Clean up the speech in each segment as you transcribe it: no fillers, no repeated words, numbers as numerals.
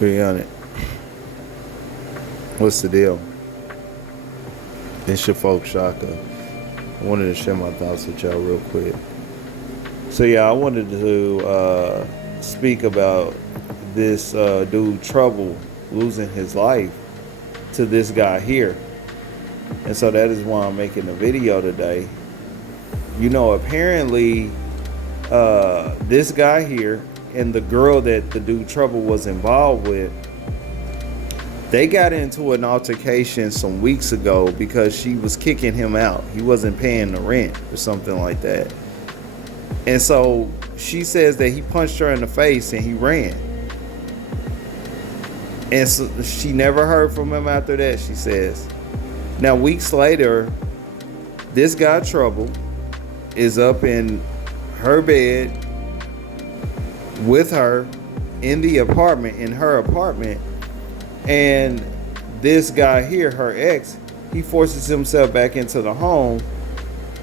Brianna, what's the deal? It's your folk Shaka. I wanted to share my thoughts with y'all real quick. So yeah, I wanted to speak about this dude Trouble losing his life to this guy here. And so that is why I'm making a video today. You know, apparently this guy here and the girl that the dude Trouble was involved with, they got into an altercation some weeks ago because she was kicking him out. He wasn't paying the rent or something like that. And so she says that he punched her in the face and he ran. And so she never heard from him after that, she says. Now, weeks later, this guy Trouble is up in her bed with her in the apartment, in her apartment. And this guy here, her ex, he forces himself back into the home.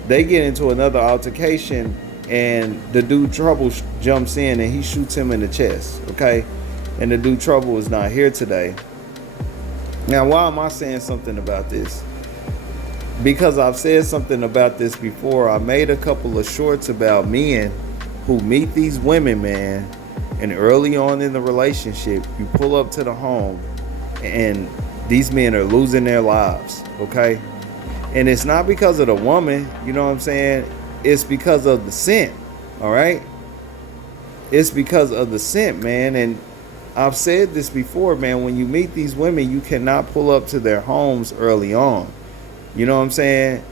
They get into another altercation, and the dude Trouble jumps in and he shoots him in the chest, okay? And the dude Trouble is not here today. Now, why am I saying something about this? Because I've said something about this before. I made a couple of shorts about men who meet these women, man, and early on in the relationship, you pull up to the home and these men are losing their lives, okay? And it's not because of the woman, you know what I'm saying? It's because of the scent, all right? It's because of the scent, man. And I've said this before, man, when you meet these women, you cannot pull up to their homes early on. You know what I'm saying?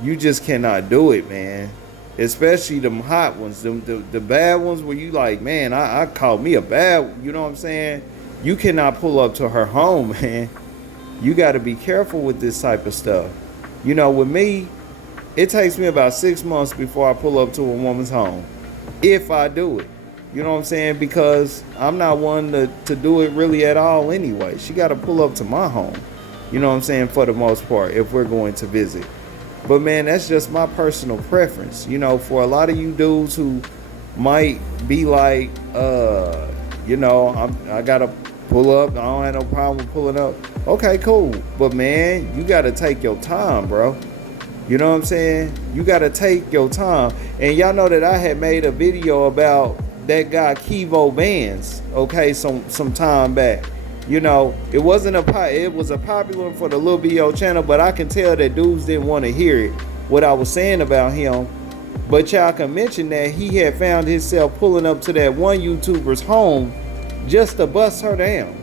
You just cannot do it, man. Especially them hot ones, the bad ones where you like, man, I called me a bad, you know what I'm saying? You cannot pull up to her home, man. You got to be careful with this type of stuff. You know, with me, it takes me about 6 months before I pull up to a woman's home. If I do it. You know what I'm saying? Because I'm not one to do it really at all anyway. She got to pull up to my home. You know what I'm saying? For the most part, if we're going to visit. But man, that's just my personal preference. You know, for a lot of you dudes who might be like, you know, I got to pull up. I don't have no problem with pulling up. Okay, cool. But man, you got to take your time, bro. You know what I'm saying? You got to take your time. And y'all know that I had made a video about that guy Kivo Bands, okay, some time back. You know, it was a popular one for the Lil B.O. channel, but I can tell that dudes didn't want to hear it, what I was saying about him. But y'all can mention that he had found himself pulling up to that one YouTuber's home just to bust her down.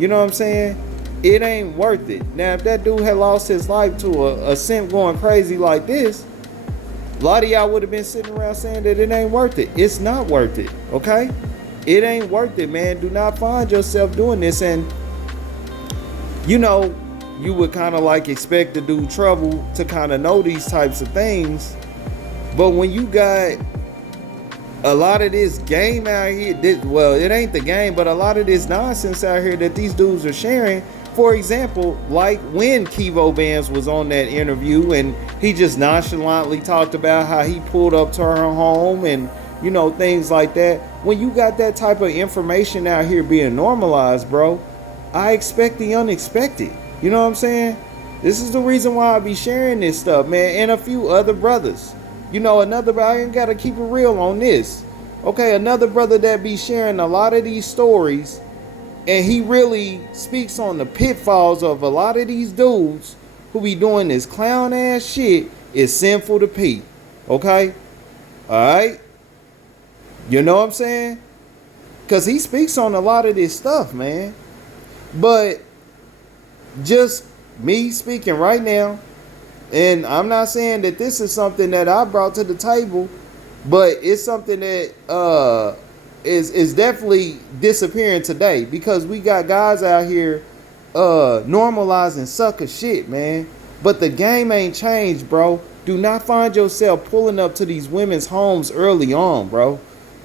You know what I'm saying? It ain't worth it. Now, if that dude had lost his life to a simp going crazy like this, a lot of y'all would have been sitting around saying that it ain't worth it. It's not worth it, okay? It ain't worth it, man. Do not find yourself doing this. And, you know, you would kind of like expect the dude Trouble to kind of know these types of things. But when you got a lot of this game out here, well, it ain't the game, but a lot of this nonsense out here that these dudes are sharing. For example, like when Kivo Bands was on that interview and he just nonchalantly talked about how he pulled up to her home and, you know, things like that. When you got that type of information out here being normalized, bro, I expect the unexpected. You know what I'm saying? This is the reason why I be sharing this stuff, man, and a few other brothers. You know, I ain't got to keep it real on this. Okay, another brother that be sharing a lot of these stories, and he really speaks on the pitfalls of a lot of these dudes who be doing this clown ass shit, is Sinful to Pete. Okay? Alright? You know what I'm saying? Because he speaks on a lot of this stuff, man. But just me speaking right now, and I'm not saying that this is something that I brought to the table, but it's something that is definitely disappearing today, because we got guys out here normalizing sucker shit, man. But the game ain't changed, bro. Do not find yourself pulling up to these women's homes early on, bro.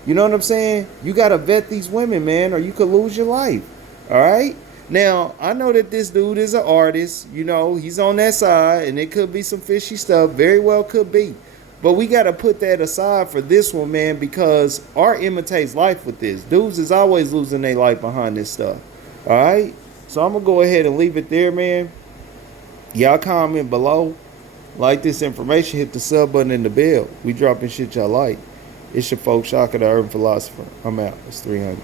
You know what I'm saying? You got to vet these women, man, or you could lose your life. All right? Now, I know that this dude is an artist. You know, he's on that side, and it could be some fishy stuff. Very well could be. But we got to put that aside for this one, man, because art imitates life with this. Dudes is always losing their life behind this stuff. All right. So I'm gonna go ahead and leave it there, man. Y'all comment below. Like this information. Hit the sub button and the bell. We dropping shit y'all like. It's your folks, Shaka the Urban Philosopher. I'm out. It's 300.